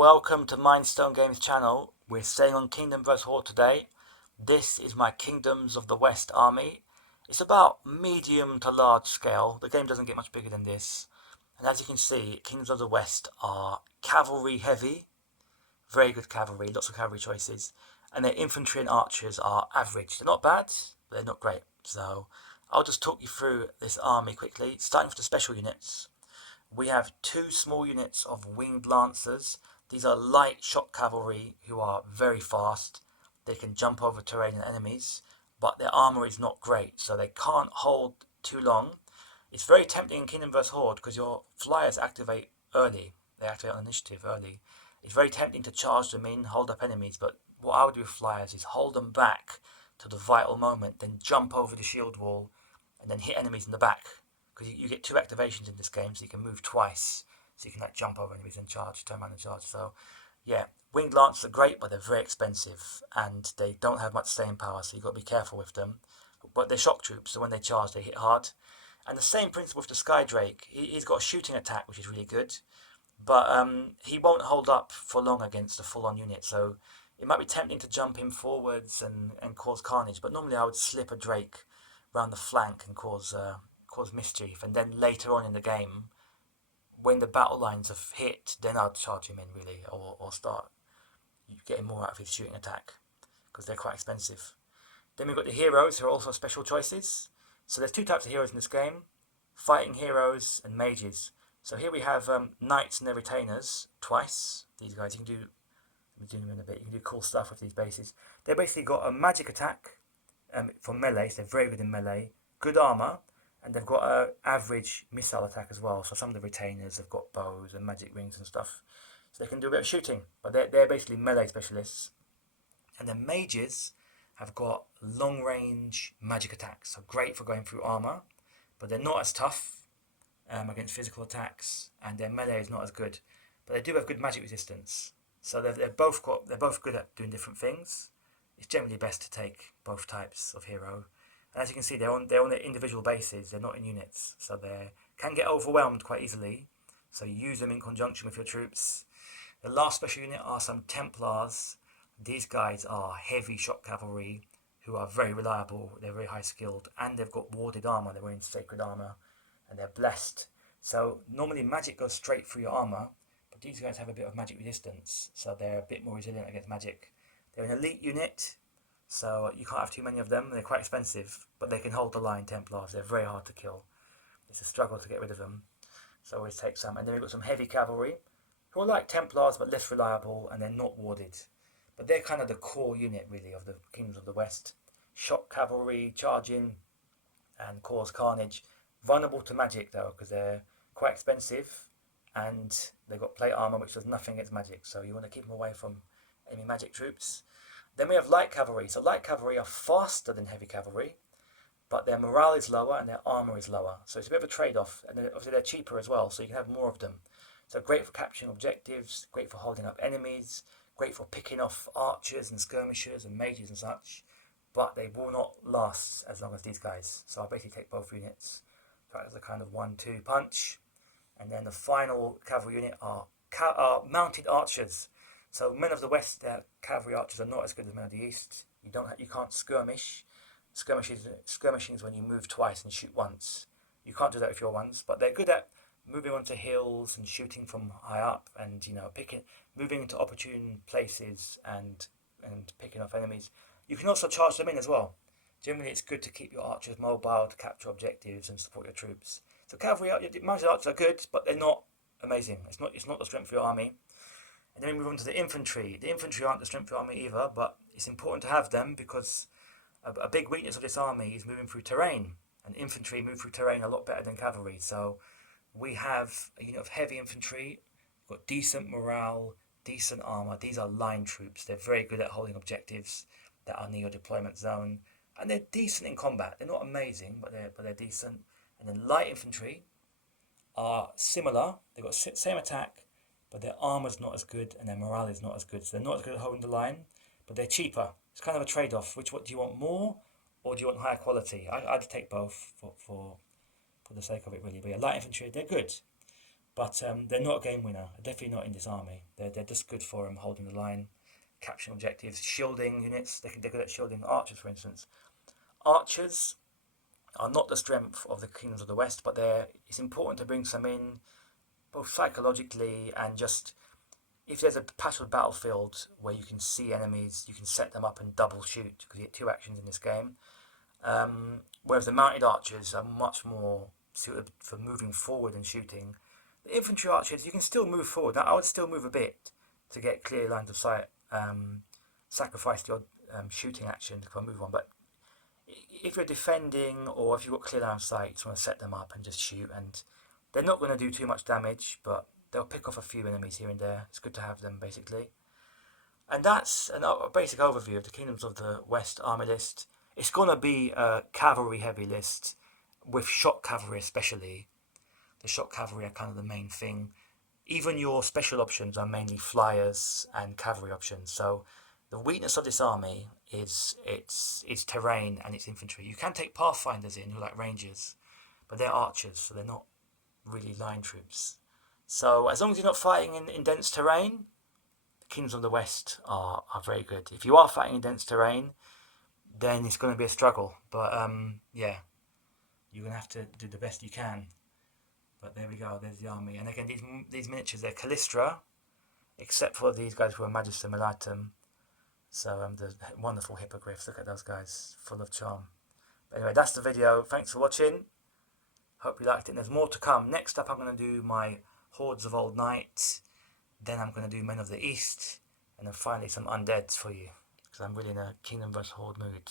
Welcome to Mindstone Games channel. We're staying on Kingdom vs Horde today. This is my Kingdoms of the West army. It's about medium to large scale. The game doesn't get much bigger than this. And as you can see, Kingdoms of the West are cavalry heavy. Very good cavalry, lots of cavalry choices. And their infantry and archers are average. They're not bad, but they're not great. So I'll just talk you through this army quickly, starting with the special units. We have two small units of winged lancers. These are light shock cavalry who are very fast. They can jump over terrain and enemies, but their armor is not great, so they can't hold too long. It's very tempting in Kingdom vs Horde because your flyers activate early. They activate on initiative early. It's very tempting to charge them in, hold up enemies, but what I would do with flyers is hold them back to the vital moment, then jump over the shield wall, and then hit enemies in the back. Because you get two activations in this game, so you can move twice. So you can jump over enemies and charge, turn around and charge. So yeah, winged lancers are great, but they're very expensive. And they don't have much staying power, so you've got to be careful with them. But they're shock troops, so when they charge, they hit hard. And the same principle with the Sky Drake. He's got a shooting attack, which is really good. But he won't hold up for long against a full-on unit. So it might be tempting to jump him forwards and cause carnage. But normally I would slip a Drake around the flank and cause mischief, and then later on in the game, when the battle lines have hit, then I'll charge him in really, or start getting more out of his shooting attack, because they're quite expensive. Then we've got the heroes, who are also special choices. So there's two types of heroes in this game: fighting heroes and mages. So here we have knights and their retainers twice. These guys, you can do, let me do them in a bit, you can do cool stuff with these bases. They basically got a magic attack for melee, so they're very good in melee, good armor, and they've got an average missile attack as well. So some of the retainers have got bows and magic rings and stuff. So they can do a bit of shooting. But they're basically melee specialists. And then mages have got long range magic attacks. So great for going through armor. But they're not as tough against physical attacks. And their melee is not as good. But they do have good magic resistance. So they're both good at doing different things. It's generally best to take both types of hero. And as you can see, they're on their individual bases. They're not in units, so they can get overwhelmed quite easily. So you use them in conjunction with your troops. The last special unit are some Templars. These guys are heavy shock cavalry who are very reliable. They're very high skilled, and they've got warded armor. They're wearing sacred armor, and they're blessed. So normally magic goes straight through your armor, but these guys have a bit of magic resistance, so they're a bit more resilient against magic. They're an elite unit. So you can't have too many of them. They're quite expensive, but they can hold the line. Templars, they're very hard to kill. It's a struggle to get rid of them. So always take some. And then we've got some heavy cavalry, who are like Templars but less reliable, and they're not warded. But they're kind of the core unit really of the Kingdoms of the West. Shock cavalry, charge in and cause carnage. Vulnerable to magic though, because they're quite expensive, and they've got plate armor which does nothing against magic. So you want to keep them away from enemy magic troops. Then we have light cavalry. So light cavalry are faster than heavy cavalry, but their morale is lower and their armor is lower. So it's a bit of a trade-off. And then obviously they're cheaper as well, so you can have more of them. So great for capturing objectives, great for holding up enemies, great for picking off archers and skirmishers and mages and such. But they will not last as long as these guys. So I basically take both units. So as a kind of 1-2 punch. And then the final cavalry unit are mounted archers. So men of the West, their cavalry archers are not as good as men of the East. You can't skirmish. Skirmishing is when you move twice and shoot once. You can't do that with your ones, but they're good at moving onto hills and shooting from high up, and moving into opportune places and picking off enemies. You can also charge them in as well. Generally, it's good to keep your archers mobile to capture objectives and support your troops. So cavalry, mounted archers are good, but they're not amazing. It's not the strength of your army. And then we move on to the infantry. The infantry aren't the strength of your army either, but it's important to have them because a big weakness of this army is moving through terrain. And infantry move through terrain a lot better than cavalry. So we have a unit of heavy infantry, got decent morale, decent armor. These are line troops. They're very good at holding objectives that are near your deployment zone. And they're decent in combat. They're not amazing, but they're decent. And then light infantry are similar. They've got same attack, but their armor's not as good and their morale is not as good. So they're not as good at holding the line, but they're cheaper. It's kind of a trade-off. What do you want more, or do you want higher quality? I'd take both for the sake of it, really. But yeah, light infantry, they're good, But they're not a game winner. Definitely not in this army. They're just good for holding the line, capturing objectives, shielding units. They're good at shielding archers, for instance. Archers are not the strength of the Kingdoms of the West, but it's important to bring some in, both psychologically and just if there's a patch of the battlefield where you can see enemies, you can set them up and double shoot because you get 2 actions in this game. Whereas the mounted archers are much more suited for moving forward and shooting. The infantry archers, you can still move forward. Now, I would still move a bit to get clear lines of sight, sacrifice the odd shooting action if I move on. But if you're defending or if you've got clear line of sight, you just want to set them up and just shoot. And they're not going to do too much damage, but they'll pick off a few enemies here and there. It's good to have them, basically. And that's a basic overview of the Kingdoms of the West army list. It's going to be a cavalry-heavy list, with shock cavalry especially. The shock cavalry are kind of the main thing. Even your special options are mainly flyers and cavalry options. So the weakness of this army is its terrain and its infantry. You can take pathfinders in, who are like rangers, but they're archers, so they're not really line troops. So as long as you're not fighting in dense terrain, the Kingdoms of the West are very good. If you are fighting in dense terrain, then it's going to be a struggle. But yeah, you're going to have to do the best you can. But there we go, there's the army. And again, these miniatures, they're Callistra, except for these guys who are Magister Militum. So the wonderful hippogriffs, look at those guys, full of charm. But anyway, that's the video. Thanks for watching. Hope you liked it. And there's more to come. Next up, I'm going to do my Hordes of Old Night. Then I'm going to do Men of the East. And then finally some Undeads for you, because I'm really in a Kingdom vs Horde mood.